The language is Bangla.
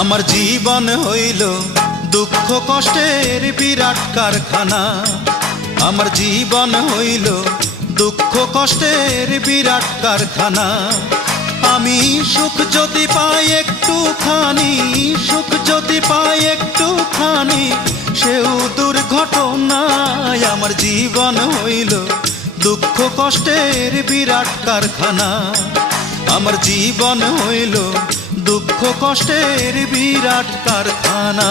আমার জীবন হইল দুঃখ কষ্টের বিরাট কারখানা। আমার জীবন হইল দুঃখ কষ্টের বিরাট কারখানা। আমি সুখ যদি পাই একটুখানি, সুখ যদি পাই একটুখানি, সেও দুর্ঘটনায়। আমার জীবন হইল দুঃখ কষ্টের বিরাট কারখানা। আমার জীবন হইল দুঃখ কষ্টের বিরাট কারখানা।